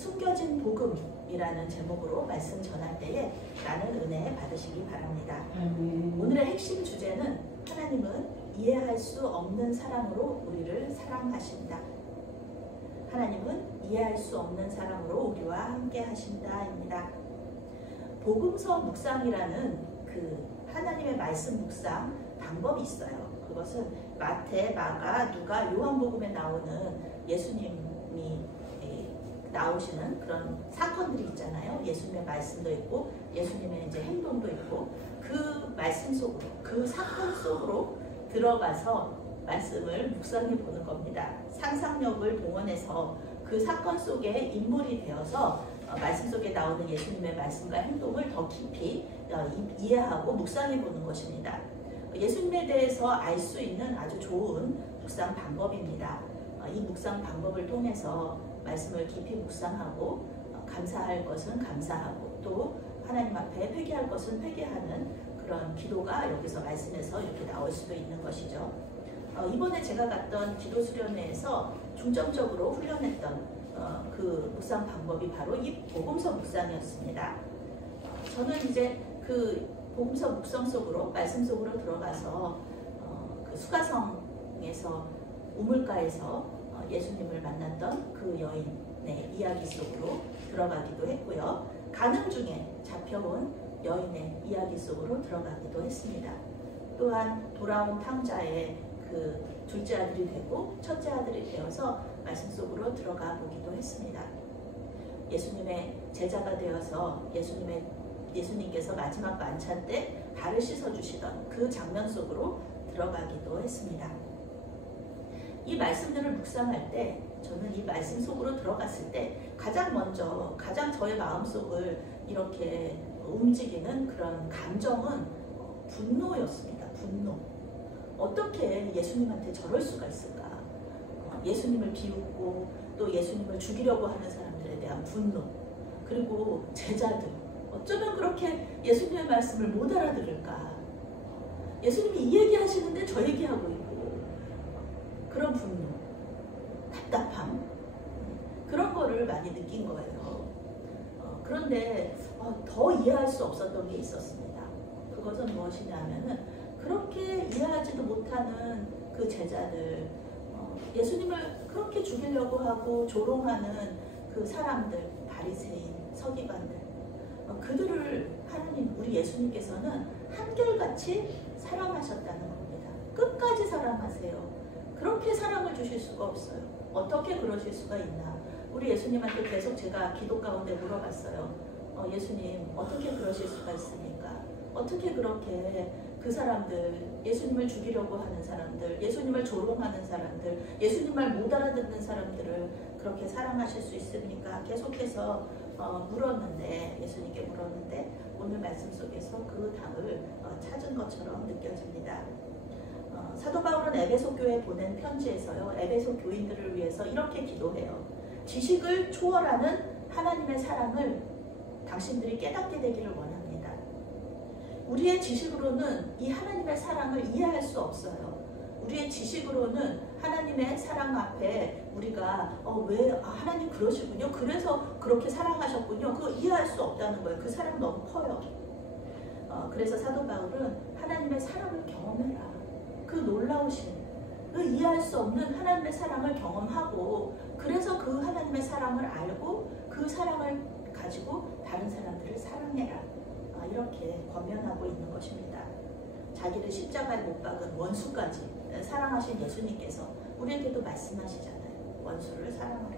숨겨진 복음이라는 제목으로 말씀 전할 때에 나는 은혜 받으시기 바랍니다. 오늘의 핵심 주제는 하나님은 이해할 수 없는 사랑으로 우리를 사랑하신다. 하나님은 이해할 수 없는 사랑으로 우리와 함께 하신다입니다. 복음서 묵상이라는 그 하나님의 말씀 묵상 방법이 있어요. 그것은 마태, 마가, 누가, 요한복음에 나오는 예수님이 나오시는 그런 사건들이 있잖아요. 예수님의 말씀도 있고 예수님의 이제 행동도 있고 그 말씀 속으로, 그 사건 속으로 들어가서 말씀을 묵상해 보는 겁니다. 상상력을 동원해서 그 사건 속에 인물이 되어서 말씀 속에 나오는 예수님의 말씀과 행동을 더 깊이 이해하고 묵상해 보는 것입니다. 예수님에 대해서 알 수 있는 아주 좋은 묵상 방법입니다. 이 묵상 방법을 통해서 말씀을 깊이 묵상하고 감사할 것은 감사하고 또 하나님 앞에 회개할 것은 회개하는 그런 기도가 여기서 말씀에서 이렇게 나올 수도 있는 것이죠. 이번에 제가 갔던 기도 수련회에서 중점적으로 훈련했던 그 묵상 방법이 바로 이 복음서 묵상이었습니다. 저는 이제 그 복음서 묵상 속으로 말씀 속으로 들어가서 그 수가성에서 우물가에서 예수님을 만났던 그 여인의 이야기 속으로 들어가기도 했고요. 가는 중에 잡혀온 여인의 이야기 속으로 들어가기도 했습니다. 또한 돌아온 탕자의 그 둘째 아들이 되고 첫째 아들이 되어서 말씀 속으로 들어가 보기도 했습니다. 예수님의 제자가 되어서 예수님께서 마지막 만찬 때 발을 씻어주시던 그 장면 속으로 들어가기도 했습니다. 이 말씀들을 묵상할 때 저는 이 말씀 속으로 들어갔을 때 가장 먼저 저의 마음속을 이렇게 움직이는 그런 감정은 분노였습니다. 분노. 어떻게 예수님한테 저럴 수가 있을까? 예수님을 비웃고 또 예수님을 죽이려고 하는 사람들에 대한 분노. 그리고 제자들. 어쩌면 그렇게 예수님의 말씀을 못 알아들을까? 예수님이 이 얘기하시는데 저 얘기하고 있고 그런 분노, 답답함 그런 거를 많이 느낀 거예요. 그런데 더 이해할 수 없었던 게 있었습니다. 그것은 무엇이냐면은 그렇게 이해하지도 못하는 그 제자들, 예수님을 그렇게 죽이려고 하고 조롱하는 그 사람들, 바리새인, 서기관들, 그들을 하나님, 우리 예수님께서는 한결같이 사랑하셨다는 겁니다. 끝까지 사랑하세요. 그렇게 사랑을 주실 수가 없어요. 어떻게 그러실 수가 있나? 우리 예수님한테 계속 제가 기도 가운데 물어봤어요. 예수님, 어떻게 그러실 수가 있습니까? 어떻게 그렇게 그 사람들, 예수님을 죽이려고 하는 사람들, 예수님을 조롱하는 사람들, 예수님 말 못 알아듣는 사람들을 그렇게 사랑하실 수 있습니까? 계속해서 물었는데, 예수님께 물었는데 오늘 말씀 속에서 그 답을 찾은 것처럼 느껴집니다. 사도 바울은 에베소 교회에 보낸 편지에서요, 에베소 교인들을 위해서 이렇게 기도해요. 지식을 초월하는 하나님의 사랑을 당신들이 깨닫게 되기를 원합니다. 우리의 지식으로는 이 하나님의 사랑을 이해할 수 없어요. 우리의 지식으로는 하나님의 사랑 앞에 우리가 왜 하나님 그러시군요. 그래서 그렇게 사랑하셨군요. 그거 이해할 수 없다는 거예요. 그 사랑 너무 커요. 그래서 사도 바울은 하나님의 사랑을 경험해라. 그 놀라우신, 그 이해할 수 없는 하나님의 사랑을 경험하고 그래서 그 하나님의 사랑을 알고 그 사랑을 가지고 다른 사람들을 사랑해라. 이렇게 권면하고 있는 것입니다. 자기를 십자가에 못 박은 원수까지 사랑하신 예수님께서 우리에게도 말씀하시잖아요. 원수를 사랑하라.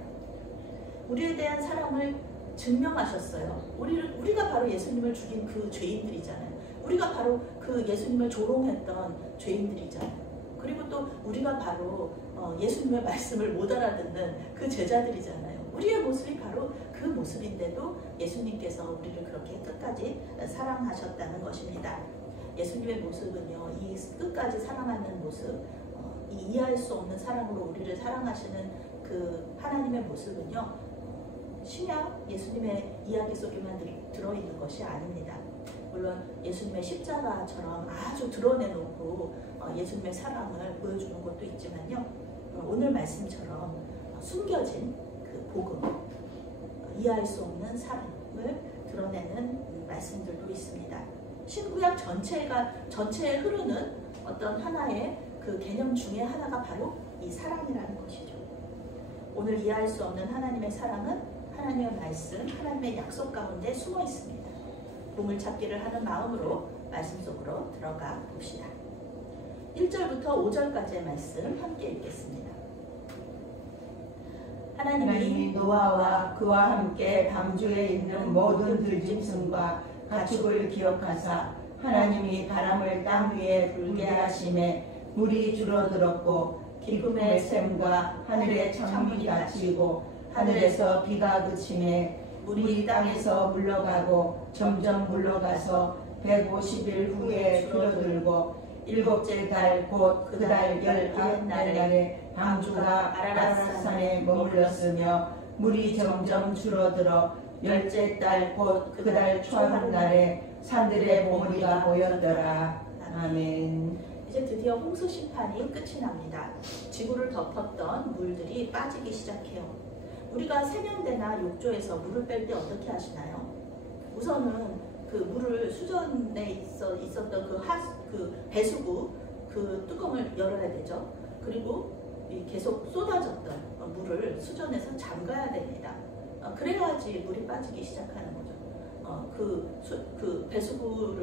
우리에 대한 사랑을 증명하셨어요. 우리가 바로 예수님을 죽인 그 죄인들이잖아요. 우리가 바로 그 예수님을 조롱했던 죄인들이잖아요. 그리고 또 우리가 바로 예수님의 말씀을 못 알아듣는 그 제자들이잖아요. 우리의 모습이 바로 그 모습인데도 예수님께서 우리를 그렇게 끝까지 사랑하셨다는 것입니다. 예수님의 모습은요, 이 끝까지 사랑하는 모습, 이 이해할 수 없는 사랑으로 우리를 사랑하시는 그 하나님의 모습은요, 신약 예수님의 이야기 속에만 들어있는 것이 아닙니다. 물론 예수님의 십자가처럼 아주 드러내놓고 예수님의 사랑을 보여주는 것도 있지만요, 오늘 말씀처럼 숨겨진 그 복음, 이해할 수 없는 사랑을 드러내는 말씀들도 있습니다. 신구약 전체에 흐르는 어떤 하나의 그 개념 중에 하나가 바로 이 사랑이라는 것이죠. 오늘 이해할 수 없는 하나님의 사랑은 하나님의 말씀, 하나님의 약속 가운데 숨어 있습니다. 보물찾기를 하는 마음으로 말씀 속으로 들어가 봅시다. 1절부터 5절까지의 말씀 함께 읽겠습니다. 하나님이 노아와 그와 함께 방주에 있는 모든 들짐승과 가축을 기억하사 하나님이 바람을 땅 위에 불게 하심에 물이 줄어들었고 기쁨의 샘과 하늘의 창문이 닫히고 하늘에서 비가 그침에 물이 땅에서 물러가고 점점 물러가서 150일 후에 줄어들고 일곱째 달 곧 그 달 11날에 방주가 아라랏산에 머물렀으며 물이 점점 줄어들어 열째 달 곧 그 달 초하룻날에 산들의 봉우리가 보였더라. 아멘. 이제 드디어 홍수 심판이 끝이 납니다. 지구를 덮었던 물들이 빠지기 시작해요. 우리가 세면대나 욕조에서 물을 뺄 때 어떻게 하시나요? 우선은 그 물을 수전에 있었던 그 배수구 그 뚜껑을 열어야 되죠. 그리고 계속 쏟아졌던 물을 수전에서 잠가야 됩니다. 그래야지 물이 빠지기 시작하는 거죠. 그 배수구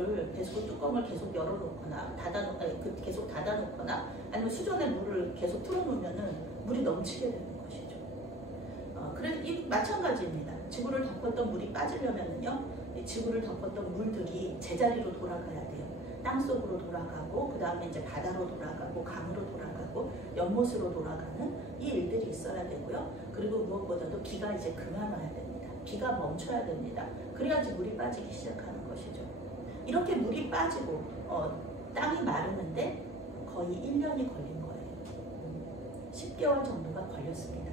뚜껑을 계속 열어놓거나 계속 닫아놓거나 아니면 수전에 물을 계속 틀어놓으면은 물이 넘치게 되는 것이죠. 마찬가지입니다. 지구를 덮었던 물이 빠지려면요, 지구를 덮었던 물들이 제자리로 돌아가야 돼요. 땅속으로 돌아가고, 그 다음에 이제 바다로 돌아가고, 강으로 돌아가고, 연못으로 돌아가는 이 일들이 있어야 되고요. 그리고 무엇보다도 비가 이제 그만 와야 됩니다. 비가 멈춰야 됩니다. 그래야지 물이 빠지기 시작하는 것이죠. 이렇게 물이 빠지고 땅이 마르는데 거의 1년이 걸린 거예요. 10개월 정도가 걸렸습니다.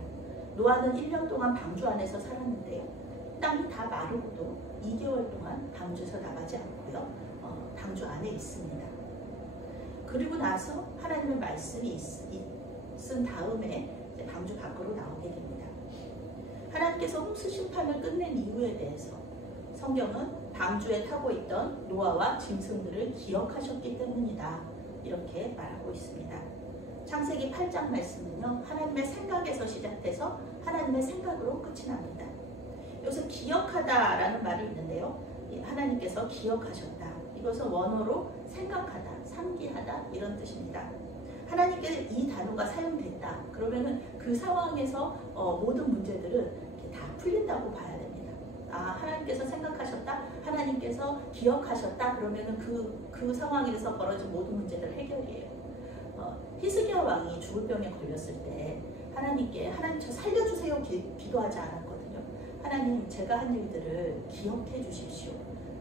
노아는 1년 동안 방주 안에서 살았는데요. 땅이 다 마르고도 2개월 동안 방주에서 나가지 않고요. 방주 안에 있습니다. 그리고 나서 하나님의 말씀이 있은 다음에 이제 방주 밖으로 나오게 됩니다. 하나님께서 홍수 심판을 끝낸 이유에 대해서 성경은 방주에 타고 있던 노아와 짐승들을 기억하셨기 때문이다. 이렇게 말하고 있습니다. 창세기 8장 말씀은요, 하나님의 생각에서 시작돼서 하나님의 생각으로 끝이 납니다. 여기서 기억하다라는 말이 있는데요, 하나님께서 기억하셨다. 이것은 원어로 생각하다, 상기하다 이런 뜻입니다. 하나님께 이 단어가 사용됐다. 그러면은 그 상황에서 모든 문제들은 다 풀린다고 봐야 됩니다. 하나님께서 생각하셨다, 하나님께서 기억하셨다. 그러면은 그 상황에서 벌어진 모든 문제들 해결이에요. 히스기야 왕이 죽을 병에 걸렸을 때 하나님께 하나님 저 살려주세요 기도하지 않았거든요. 하나님 제가 한 일들을 기억해 주십시오.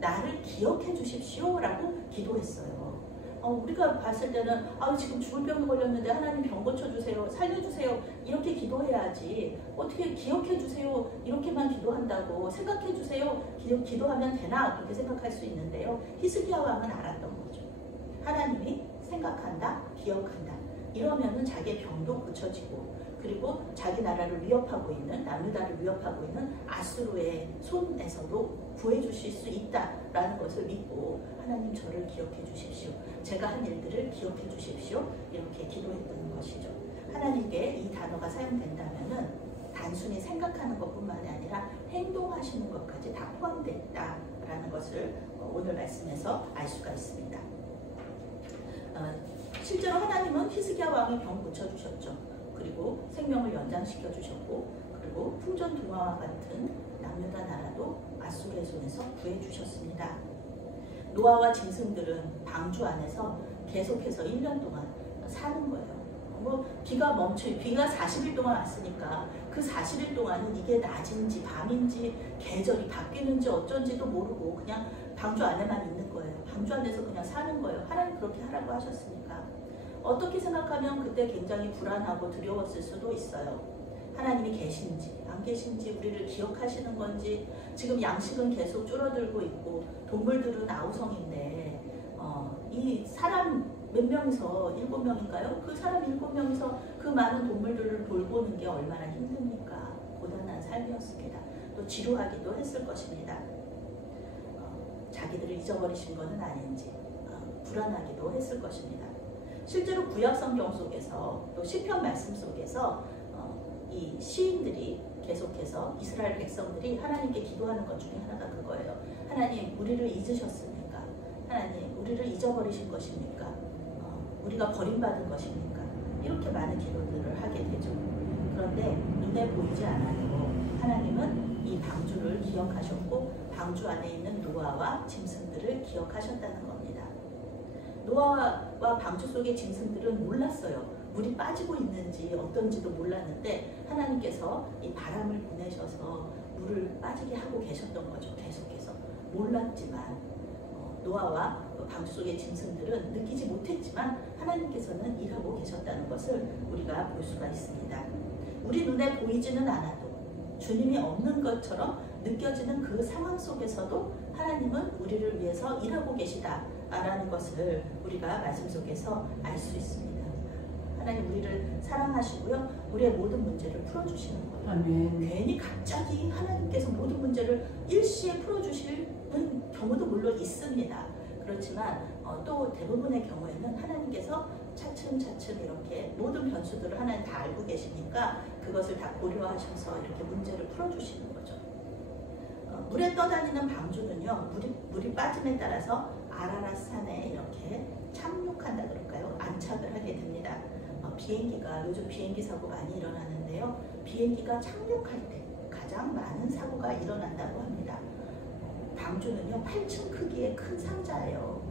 나를 기억해 주십시오 라고 기도했어요. 우리가 봤을 때는 지금 죽을 병에 걸렸는데 하나님 병 고쳐주세요, 살려주세요 이렇게 기도해야지 어떻게 기억해 주세요 이렇게만 기도한다고 생각해 주세요 기도하면 되나 그렇게 생각할 수 있는데요. 히스기야 왕은 알았던 거죠. 하나님이 생각한다, 기억한다 이러면은 자기의 병도 고쳐지고 그리고 자기 나라를 위협하고 있는 남유다를 위협하고 있는 아수르의 손에서도 구해주실 수 있다라는 것을 믿고 하나님 저를 기억해 주십시오. 제가 한 일들을 기억해 주십시오. 이렇게 기도했던 것이죠. 하나님께 이 단어가 사용된다면은 단순히 생각하는 것뿐만이 아니라 행동하시는 것까지 다 포함됐다라는 것을 오늘 말씀에서 알 수가 있습니다. 실제로 하나님은 히스기야 왕의 병 고쳐주셨죠. 그리고 생명을 연장시켜 주셨고 그리고 풍전등화와 같은 남유다 나라도 아수르의 손에서 구해주셨습니다. 노아와 짐승들은 방주 안에서 계속해서 1년 동안 사는 거예요. 비가 40일 동안 왔으니까 그 40일 동안은 이게 낮인지 밤인지 계절이 바뀌는지 어쩐지도 모르고 그냥 방주 안에만 있는 거예요. 방주 안에서 그냥 사는 거예요. 하나님 그렇게 하라고 하셨으니까. 어떻게 생각하면 그때 굉장히 불안하고 두려웠을 수도 있어요. 하나님이 계신지 안 계신지 우리를 기억하시는 건지 지금 양식은 계속 줄어들고 있고 동물들은 아우성인데 이 사람 몇 명이서 7명인가요? 그 사람 7명이서 그 많은 동물들을 돌보는 게 얼마나 힘듭니까? 고단한 삶이었습니다. 또 지루하기도 했을 것입니다. 자기들을 잊어버리신 것은 아닌지 불안하기도 했을 것입니다. 실제로 구약 성경 속에서 또 시편 말씀 속에서 이 시인들이 계속해서 이스라엘 백성들이 하나님께 기도하는 것 중에 하나가 그거예요. 하나님, 우리를 잊으셨습니까? 하나님, 우리를 잊어버리신 것입니까? 우리가 버림받은 것입니까? 이렇게 많은 기도들을 하게 되죠. 그런데 눈에 보이지 않아도 하나님은 이 방주를 기억하셨고 방주 안에 있는 노아와 짐승들을 기억하셨다는 겁니다. 노아와 방주 속의 짐승들은 몰랐어요. 물이 빠지고 있는지 어떤지도 몰랐는데 하나님께서 이 바람을 보내셔서 물을 빠지게 하고 계셨던 거죠. 계속해서 몰랐지만 노아와 방주 속의 짐승들은 느끼지 못했지만 하나님께서는 일하고 계셨다는 것을 우리가 볼 수가 있습니다. 우리 눈에 보이지는 않아도 주님이 없는 것처럼 느껴지는 그 상황 속에서도 하나님은 우리를 위해서 일하고 계시다라는 것을 우리가 말씀 속에서 알 수 있습니다. 하나님 우리를 사랑하시고요. 우리의 모든 문제를 풀어주시는 거예요. 아멘. 괜히 갑자기 하나님께서 모든 문제를 일시에 풀어주시는 경우도 물론 있습니다. 그렇지만 또 대부분의 경우에는 하나님께서 차츰차츰 이렇게 모든 변수들을 하나님 다 알고 계시니까 그것을 다 고려하셔서 이렇게 문제를 풀어주시는 거죠. 물에 떠다니는 방주는요. 물이 빠짐에 따라서 아라랏 산에 이렇게 착륙한다 그럴까요? 안착을 하게 됩니다. 비행기가 요즘 비행기 사고 많이 일어나는데요. 비행기가 착륙할 때 가장 많은 사고가 일어난다고 합니다. 방주는요 8층 크기의 큰 상자예요.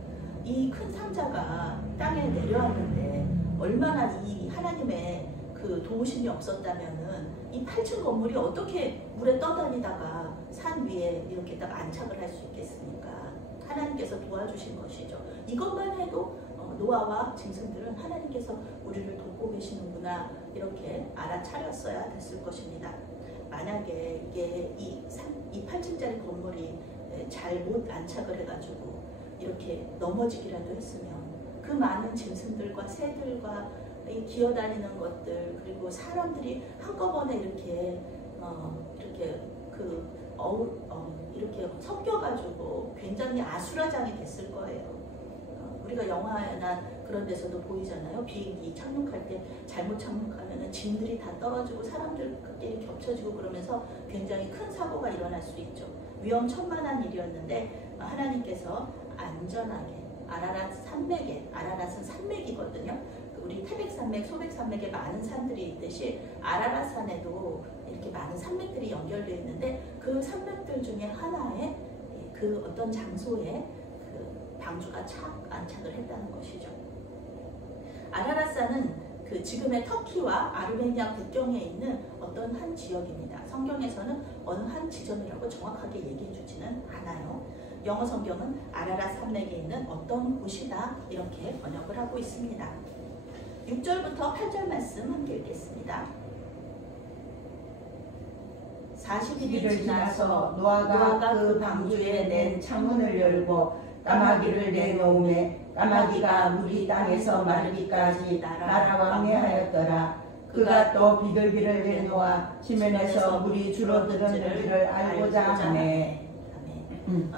이 큰 상자가 땅에 내려왔는데 얼마나 이 하나님의 그 도우심이 없었다면은 이 8층 건물이 어떻게 물에 떠다니다가 산 위에 이렇게 딱 안착을 할 수 있겠습니까? 하나님께서 도와주신 것이죠. 이것만 해도 노아와 짐승들은 하나님께서 우리를 돕고 계시는구나 이렇게 알아차렸어야 됐을 것입니다. 만약에 이게 이 8층짜리 건물이 잘 못 안착을 해가지고 이렇게 넘어지기라도 했으면 그 많은 짐승들과 새들과 기어다니는 것들 그리고 사람들이 한꺼번에 이렇게 이렇게 섞여가지고 굉장히 아수라장이 됐을 거예요. 우리가 영화나 그런 데서도 보이잖아요. 비행기 착륙할 때 잘못 착륙하면 짐들이 다 떨어지고 사람들끼리 겹쳐지고 그러면서 굉장히 큰 사고가 일어날 수 있죠. 위험천만한 일이었는데 하나님께서 안전하게 아라랏은 산맥이거든요. 우리 태백산맥, 소백산맥에 많은 산들이 있듯이 아라랏산에도 이렇게 많은 산맥들이 연결되어 있는데 그 산맥들 중에 하나에 그 어떤 장소에 그 방주가 안착을 했다는 것이죠. 아라랏산은 그 지금의 터키와 아르메니아 국경에 있는 어떤 한 지역입니다. 성경에서는 어느 한 지점이라고 정확하게 얘기해 주지는 않아요. 영어 성경은 아라랏 산맥에 있는 어떤 곳이다 이렇게 번역을 하고 있습니다. 6절부터 8절 말씀 함께 읽겠습니다. 40일이 지나서 노아가 그 방주에 낸 창문을 열고 까마귀를 내놓음에 까마귀가 물이 땅에서 마르기까지 날아왕래하였더라. 그가 또 비둘기를 내놓아 지면에서 물이 줄어드는지를 알고자 하네.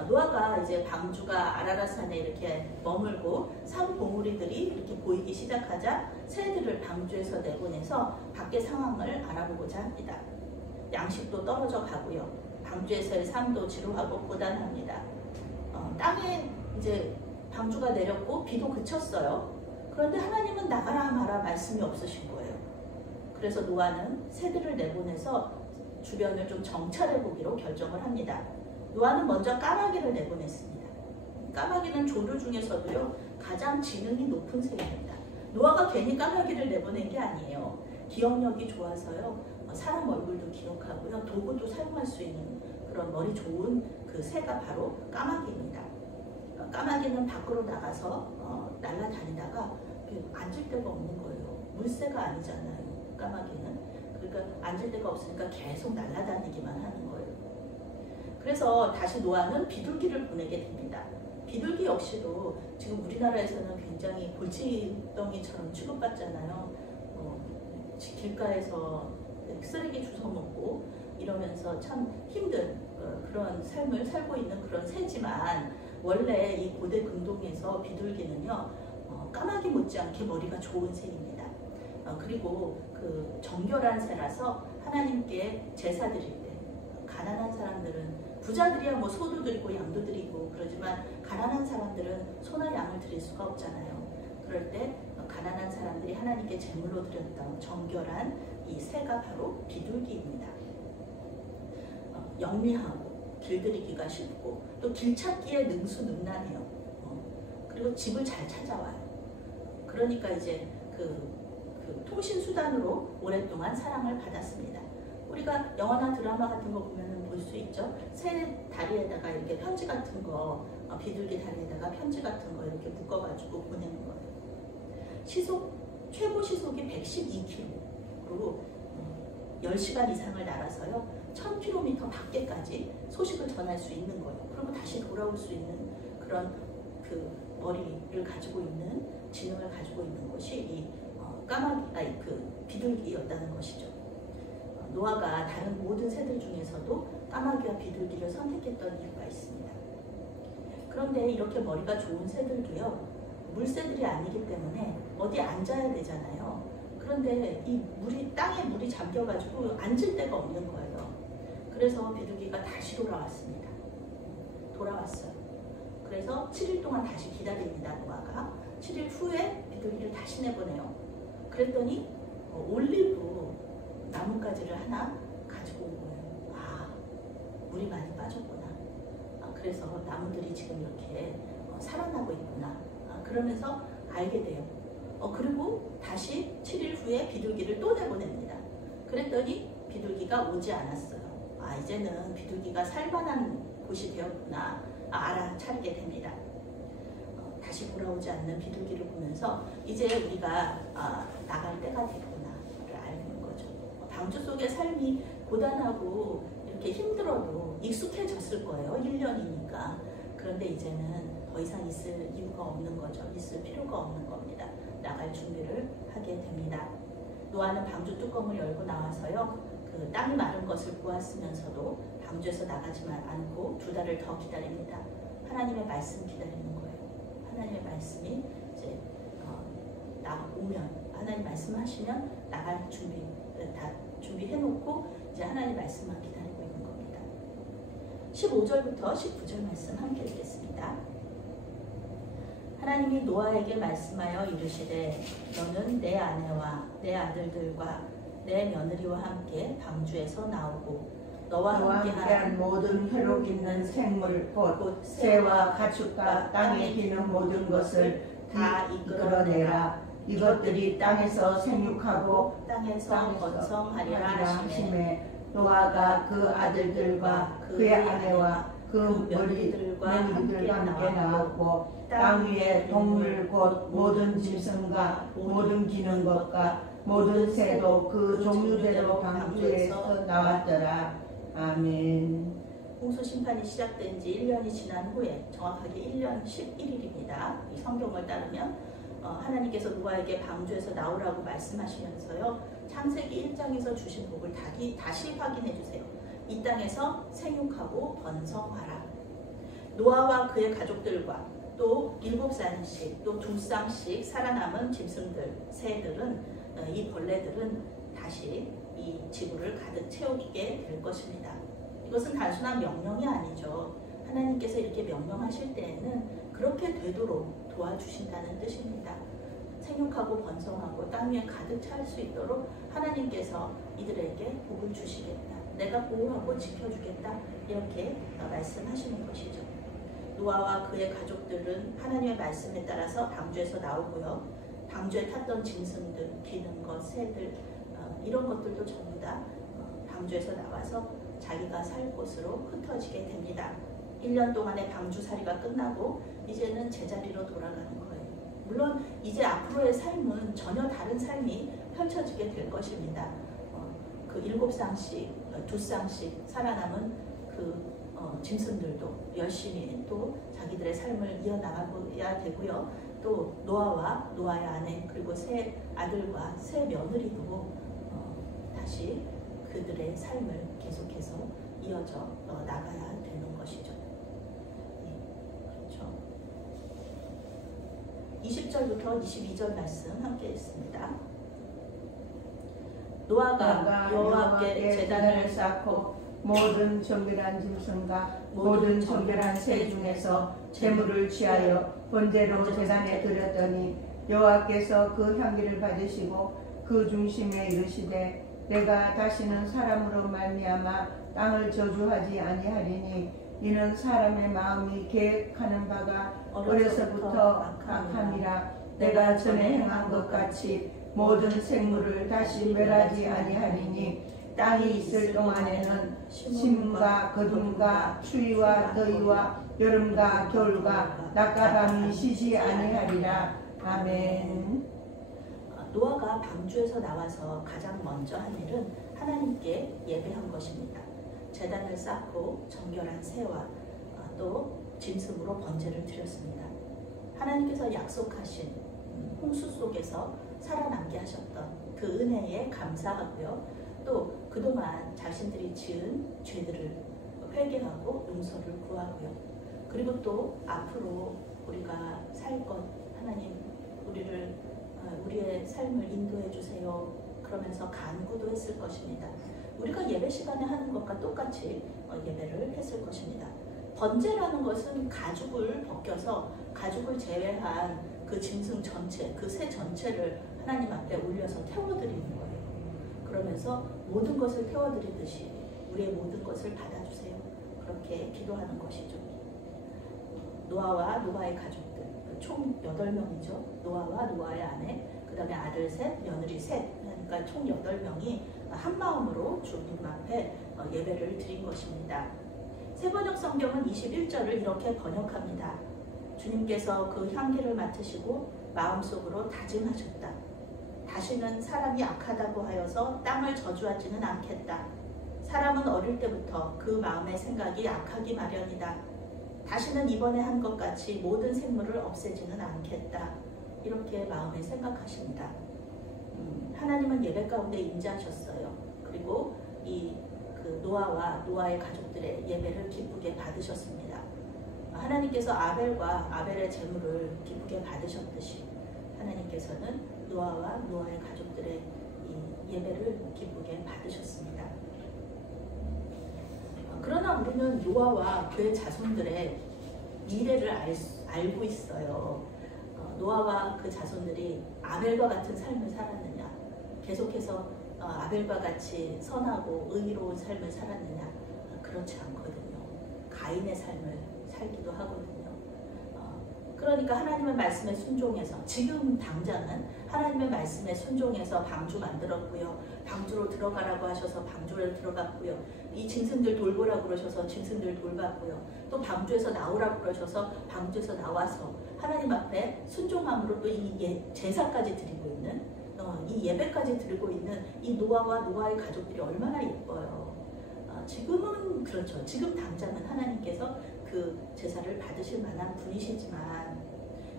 노아가 이제 방주가 아라랏산에 이렇게 머물고 산 봉우리들이 이렇게 보이기 시작하자 새들을 방주에서 내보내서 밖의 상황을 알아보고자 합니다. 양식도 떨어져 가고요. 방주에서의 삶도 지루하고 고단합니다. 땅에 이제 방주가 내렸고 비도 그쳤어요. 그런데 하나님은 나가라 마라 말씀이 없으신 거예요. 그래서 노아는 새들을 내보내서 주변을 좀 정찰해 보기로 결정을 합니다. 노아는 먼저 까마귀를 내보냈습니다. 까마귀는 조류 중에서도요 가장 지능이 높은 새입니다. 노아가 괜히 까마귀를 내보낸 게 아니에요. 기억력이 좋아서요 사람 얼굴도 기억하고요 도구도 사용할 수 있는 그런 머리 좋은 그 새가 바로 까마귀입니다. 까마귀는 밖으로 나가서 날아다니다가 앉을 데가 없는 거예요. 물새가 아니잖아요. 까마귀는. 그러니까 앉을 데가 없으니까 계속 날아다니기만 하는 거예요. 그래서 다시 노아는 비둘기를 보내게 됩니다. 비둘기 역시도 지금 우리나라에서는 굉장히 골칫덩이처럼 취급받잖아요. 길가에서 쓰레기 주워 먹고 이러면서 참 힘든 그런 삶을 살고 있는 그런 새지만 원래 이 고대 금동에서 비둘기는요 까마귀 못지않게 머리가 좋은 새입니다. 그리고 그 정결한 새라서 하나님께 제사 드릴 때 가난한 사람들은 부자들이야 뭐 소도 드리고 양도 드리고 그러지만 가난한 사람들은 소나 양을 드릴 수가 없잖아요. 그럴 때 가난한 사람들이 하나님께 제물로 드렸던 정결한 이 새가 바로 비둘기입니다. 영리하고 길들이기가 쉽고 또 길찾기에 능수능란해요. 그리고 집을 잘 찾아와요. 그러니까 이제 그 통신수단으로 오랫동안 사랑을 받았습니다. 우리가 영화나 드라마 같은 거 보면 볼 수 있죠. 새 다리에다가 이렇게 편지 같은 거, 비둘기 다리에다가 편지 같은 거 이렇게 묶어가지고 보내는 거예요. 최고 시속이 112km. 그리고 10시간 이상을 날아서요. 1000km 밖에까지 소식을 전할 수 있는 거예요. 그리고 다시 돌아올 수 있는 그런 그 머리를 가지고 있는 지능을 가지고 있는 것이 이 비둘기였다는 것이죠. 노아가 다른 모든 새들 중에서도 까마귀와 비둘기를 선택했던 이유가 있습니다. 그런데 이렇게 머리가 좋은 새들도요, 물새들이 아니기 때문에 어디 앉아야 되잖아요. 그런데 이 땅에 물이 잠겨가지고 앉을 데가 없는 거예요. 그래서 비둘기가 다시 돌아왔어요. 그래서 7일 동안 다시 기다립니다. 노아가 7일 후에 비둘기를 다시 내보내요. 그랬더니 올리브 나뭇가지를 하나 가지고 온 거예요. 아, 물이 많이 빠졌구나. 그래서 나무들이 지금 이렇게 살아나고 있구나. 그러면서 알게 돼요. 그리고 다시 7일 후에 비둘기를 또 내보냅니다. 그랬더니 비둘기가 오지 않았어요. 이제는 비둘기가 살만한 곳이 되었구나. 알아차리게 됩니다. 다시 돌아오지 않는 비둘기를 보면서 이제 우리가 나갈 때가 됐구나를 알는 거죠. 방주 속의 삶이 고단하고 이렇게 힘들어도 익숙해졌을 거예요. 1년이니까. 그런데 이제는 더 이상 있을 이유가 없는 거죠. 있을 필요가 없는 겁니다. 나갈 준비를 하게 됩니다. 노아는 방주 뚜껑을 열고 나와서요. 그 땅이 마른 것을 보았으면서도 방주에서 나가지만 않고 2달을 더 기다립니다. 하나님의 말씀 기다리는 거예요. 하나님의 말씀이 이제 오면 하나님 말씀하시면 나갈 준비 다 준비해놓고 이제 하나님 말씀만 기다리고 있는 겁니다. 15절부터 19절 말씀 함께 읽겠습니다. 하나님이 노아에게 말씀하여 이르시되 너는 내 아내와 내 아들들과 내 며느리와 함께 방주에서 나오고 너와 함께한 모든 혈육 있는 생물 곧 새와 가축과 땅에 기는 모든 것을 다 이끌어내라. 이것들이 땅에서 생육하고 땅에서 번성하리라 하시매 노아가 그 아들들과 그의 아내와 그 며느리들과 함께 나왔고 땅 위에 동물 곧 모든 짐승과 모든 기는 것과 모든 새도 그 종류대로 방주에서 나왔더라. 아멘. 홍수 심판이 시작된 지 1년이 지난 후에 정확하게 1년 11일입니다. 이 성경을 따르면 하나님께서 노아에게 방주에서 나오라고 말씀하시면서요. 창세기 1장에서 주신 복을 다시 확인해 주세요. 이 땅에서 생육하고 번성하라. 노아와 그의 가족들과 또 7쌍씩 또 2쌍씩 살아남은 짐승들, 새들은 이 벌레들은 다시 이 지구를 가득 채우게 될 것입니다. 이것은 단순한 명령이 아니죠. 하나님께서 이렇게 명령하실 때에는 그렇게 되도록 도와주신다는 뜻입니다. 생육하고 번성하고 땅 위에 가득 찰 수 있도록 하나님께서 이들에게 복을 주시겠다. 내가 보호하고 지켜주겠다. 이렇게 말씀하시는 것이죠. 노아와 그의 가족들은 하나님의 말씀에 따라서 방주에서 나오고요. 방주에 탔던 짐승들, 기는 것, 새들 이런 것들도 전부 다 방주에서 나와서 자기가 살 곳으로 흩어지게 됩니다. 1년 동안의 방주살이가 끝나고 이제는 제자리로 돌아가는 거예요. 물론 이제 앞으로의 삶은 전혀 다른 삶이 펼쳐지게 될 것입니다. 그 7쌍씩, 2쌍씩 살아남은 그 짐승들도 열심히 또 자기들의 삶을 이어나가야 되고요. 또 노아와 노아의 아내 그리고 새 아들과 새 며느리도 다시 그들의 삶을 계속해서 이어져 나가야 되는 것이죠. 그렇죠. 20절부터 22절 말씀 함께 읽습니다. 노아가 여호와께 제단을 쌓고 모든 정결한 짐승과 모든 정결한 새 중에서 제물을 취하여 번제로 제단에 드렸더니 여호와께서 그 향기를 받으시고 그 중심에 이르시되 내가 다시는 사람으로 말미암아 땅을 저주하지 아니하리니 이는 사람의 마음이 계획하는 바가 어려서부터 악함이라. 내가 전에 행한 것 같이 모든 생물을 다시 멸하지 아니하리니 땅이 있을 동안에는 심과 거둠과 추위와 더위와 여름과 겨울과 낮과 밤이 쉬지 아니하리라. 아멘. 노아가 방주에서 나와서 가장 먼저 한 일은 하나님께 예배한 것입니다. 제단을 쌓고 정결한 새와 또 짐승으로 번제를 드렸습니다. 하나님께서 약속하신 홍수 속에서 살아남게 하셨던 그 은혜에 감사하고요. 또 그동안 자신들이 지은 죄들을 회개하고 용서를 구하고요. 그리고 또 앞으로 우리가 살 것 하나님 우리의 삶을 인도해 주세요. 그러면서 간구도 했을 것입니다. 우리가 예배 시간에 하는 것과 똑같이 예배를 했을 것입니다. 번제라는 것은 가죽을 벗겨서 가죽을 제외한 그 짐승 전체, 그 새 전체를 하나님 앞에 올려서 태워드리는 거예요. 그러면서 모든 것을 태워드리듯이 우리의 모든 것을 받아주세요. 그렇게 기도하는 것이죠. 노아와 노아의 가족들, 총 8명이죠. 노아와 노아의 아내, 그 다음에 아들 셋, 며느리 셋, 그러니까 총 8명이 한 마음으로 주님 앞에 예배를 드린 것입니다. 세번역 성경은 21절을 이렇게 번역합니다. 주님께서 그 향기를 맡으시고 마음속으로 다짐하셨다. 다시는 사람이 악하다고 하여서 땅을 저주하지는 않겠다. 사람은 어릴 때부터 그 마음의 생각이 악하기 마련이다. 다시는 이번에 한 것 같이 모든 생물을 없애지는 않겠다. 이렇게 마음에 생각하십니다. 하나님은 예배 가운데 임재하셨어요. 그리고 그 노아와 노아의 가족들의 예배를 기쁘게 받으셨습니다. 하나님께서 아벨과 아벨의 제물을 기쁘게 받으셨듯이 하나님께서는 노아와 노아의 가족들의 이 예배를 기쁘게 받으셨습니다. 그러나 우리는 노아와 그의 자손들의 미래를 알고 있어요. 노아와 그 자손들이 아벨과 같은 삶을 살았느냐, 계속해서 아벨과 같이 선하고 의로운 삶을 살았느냐, 그렇지 않거든요. 가인의 삶을 살기도 하거든요. 그러니까 하나님의 말씀에 순종해서, 지금 당장은 하나님의 말씀에 순종해서 방주 만들었고요. 방주로 들어가라고 하셔서 방주를 들어갔고요. 이 짐승들 돌보라고 그러셔서 짐승들 돌봤고요. 또 방주에서 나오라고 그러셔서 방주에서 나와서 하나님 앞에 순종함으로 또 이 제사까지 드리고 있는, 이 예배까지 드리고 있는 이 노아와 노아의 가족들이 얼마나 예뻐요. 지금은 그렇죠. 지금 당장은 하나님께서 그 제사를 받으실 만한 분이시지만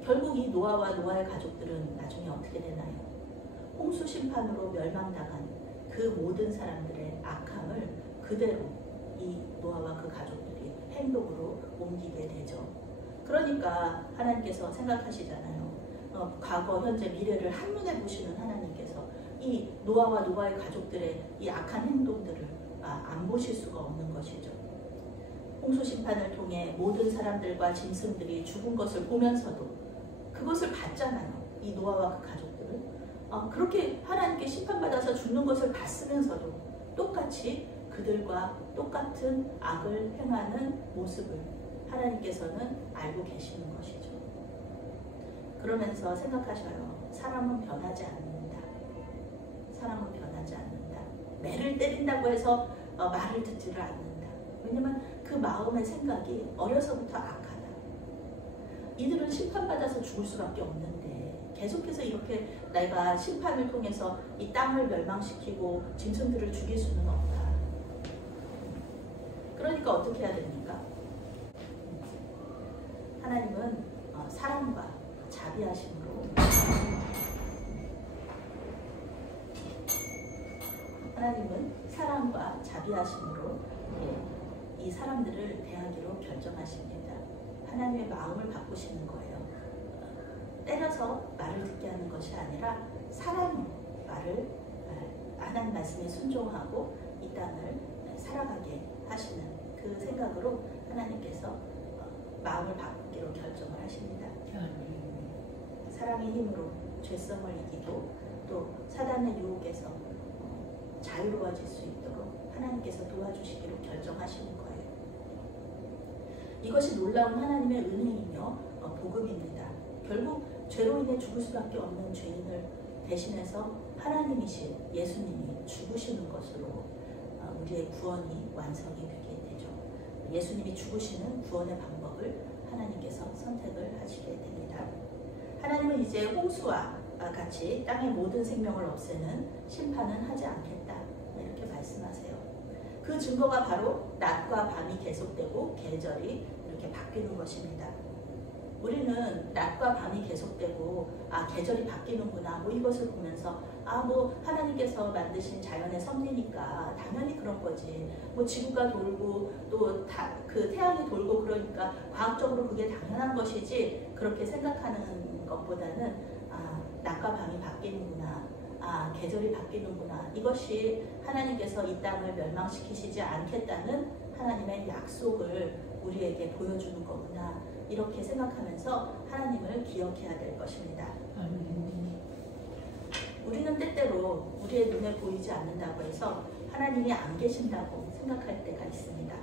결국 이 노아와 노아의 가족들은 나중에 어떻게 되나요? 홍수 심판으로 멸망당한 그 모든 사람들의 악함을 그대로 이 노아와 그 가족들이 행동으로 옮기게 되죠. 그러니까 하나님께서 생각하시잖아요. 과거, 현재, 미래를 한눈에 보시는 하나님께서 이 노아와 노아의 가족들의 이 악한 행동들을 안 보실 수가 없는 것이죠. 홍수 심판을 통해 모든 사람들과 짐승들이 죽은 것을 보면서도 그것을 봤잖아요. 이 노아와 그 가족들을. 그렇게 하나님께 심판받아서 죽는 것을 봤으면서도 똑같이 그들과 똑같은 악을 행하는 모습을 하나님께서는 알고 계시는 것이죠. 그러면서 생각하셔요. 사람은 변하지 않는다. 사람은 변하지 않는다. 매를 때린다고 해서 말을 듣지를 않는다. 왜냐면 그 마음의 생각이 어려서부터 악하다. 이들은 심판받아서 죽을 수밖에 없는데 계속해서 이렇게 내가 심판을 통해서 이 땅을 멸망시키고 짐승들을 죽일 수는 없다. 그러니까 어떻게 해야 됩니까? 하나님은 사랑과 자비하심으로 하나님은 사랑 사랑과 자비하심으로 이 사람들을 대하기로 결정하십니다. 하나님의 마음을 바꾸시는 거예요. 때려서 말을 듣게 하는 것이 아니라 사랑으로 하나님 말씀에 순종하고 이 땅을 살아가게 하시는 그 생각으로 하나님께서 마음을 바꾸기로 결정을 하십니다. 사랑의 힘으로 죄성을 이기고 또 사단의 유혹에서 자유로워질 수 있도록 하나님께서 도와주시기로 결정하시는 거예요. 이것이 놀라운 하나님의 은혜이며 복음입니다. 결국 죄로 인해 죽을 수밖에 없는 죄인을 대신해서 하나님이신 예수님이 죽으시는 것으로 우리의 구원이 완성이 되게 되죠. 예수님이 죽으시는 구원의 방법을 하나님께서 선택을 하시게 됩니다. 하나님은 이제 홍수와 같이 땅의 모든 생명을 없애는 심판은 하지 않겠다 이렇게 말씀하세요. 그 증거가 바로 낮과 밤이 계속되고 계절이 이렇게 바뀌는 것입니다. 우리는 낮과 밤이 계속되고 계절이 바뀌는구나 이것을 보면서 하나님께서 만드신 자연의 섭리니까 당연히 그런 거지, 지구가 돌고 또 그 태양이 돌고 그러니까 과학적으로 그게 당연한 것이지 그렇게 생각하는 것보다는 낮과 밤이 바뀌는구나, 계절이 바뀌는구나, 이것이 하나님께서 이 땅을 멸망시키시지 않겠다는 하나님의 약속을 우리에게 보여주는 거구나, 이렇게 생각하면서 하나님을 기억해야 될 것입니다. 우리는 때때로 우리의 눈에 보이지 않는다고 해서 하나님이 안 계신다고 생각할 때가 있습니다.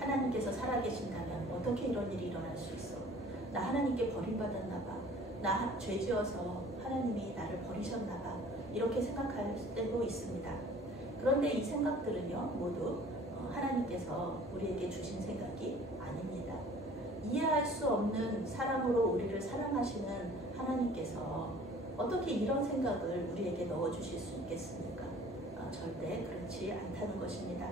하나님께서 살아계신다면 어떻게 이런 일이 일어날 수 있어? 나 하나님께 버림받았나 봐. 나 죄지어서 하나님이 나를 버리셨나 봐. 이렇게 생각할 때도 있습니다. 그런데 이 생각들은요, 모두 하나님께서 우리에게 주신 생각이 아닙니다. 이해할 수 없는 사랑으로 우리를 사랑하시는 하나님께서 어떻게 이런 생각을 우리에게 넣어주실 수 있겠습니까? 절대 그렇지 않다는 것입니다.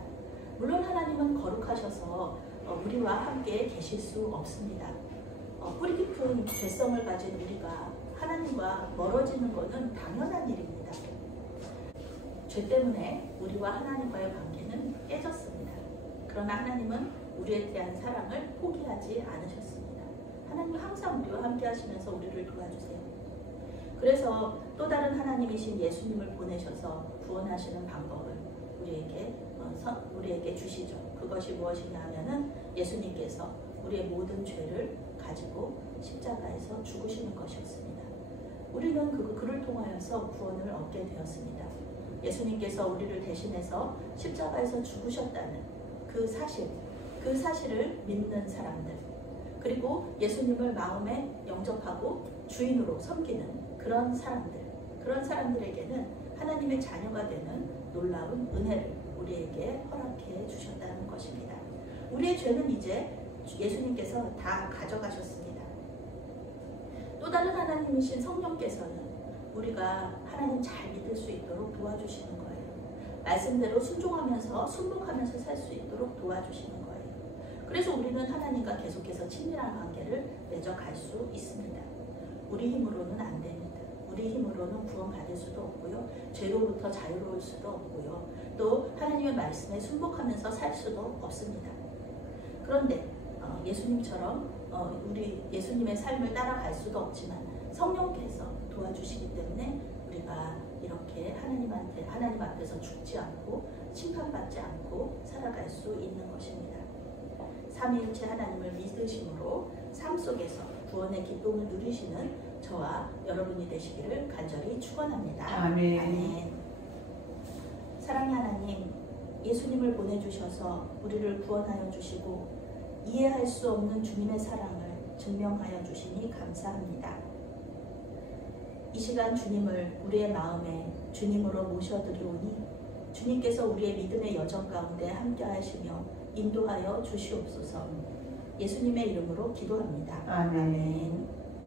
물론 하나님은 거룩하셔서 우리와 함께 계실 수 없습니다. 뿌리 깊은 죄성을 가진 우리가 하나님과 멀어지는 것은 당연한 일입니다. 죄 때문에 우리와 하나님과의 관계는 깨졌습니다. 그러나 하나님은 우리에 대한 사랑을 포기하지 않으셨습니다. 하나님은 항상 우리와 함께 하시면서 우리를 도와주세요. 그래서 또 다른 하나님이신 예수님을 보내셔서 구원하시는 방법을 우리에게 주시죠. 그것이 무엇이냐 하면은 예수님께서 우리의 모든 죄를 가지고 십자가에서 죽으시는 것이었습니다. 우리는 그를 통하여서 구원을 얻게 되었습니다. 예수님께서 우리를 대신해서 십자가에서 죽으셨다는 그 사실을 믿는 사람들, 그리고 예수님을 마음에 영접하고 주인으로 섬기는 그런 사람들에게는 하나님의 자녀가 되는 놀라운 은혜를 우리에게 허락해 주셨다는 것입니다. 우리의 죄는 이제 예수님께서 다 가져가셨습니다. 또 다른 하나님이신 성령께서는 우리가 하나님 잘 믿을 수 있도록 도와주시는 거예요. 말씀대로 순종하면서 순복하면서 살 수 있도록 도와주시는 거예요. 그래서 우리는 하나님과 계속해서 친밀한 관계를 맺어갈 수 있습니다. 우리 힘으로는 안 됩니다. 우리 힘으로는 구원받을 수도 없고요. 죄로부터 자유로울 수도 없고요. 또 하나님의 말씀에 순복하면서 살 수도 없습니다. 그런데 예수님처럼 우리 예수님의 삶을 따라갈 수도 없지만 성령께서 도와주시기 때문에 우리가 이렇게 하나님 앞에서 죽지 않고 심판받지 않고 살아갈 수 있는 것입니다. 삼위일체 하나님을 믿으심으로 삶 속에서 구원의 기쁨을 누리시는 저와 여러분이 되시기를 간절히 축원합니다. 아멘. 아멘. 사랑의 하나님, 예수님을 보내주셔서 우리를 구원하여 주시고 이해할 수 없는 주님의 사랑을 증명하여 주시니 감사합니다. 이 시간 주님을 우리의 마음에 주님으로 모셔드리오니 주님께서 우리의 믿음의 여정 가운데 함께 하시며 인도하여 주시옵소서. 예수님의 이름으로 기도합니다. 아멘. 아멘.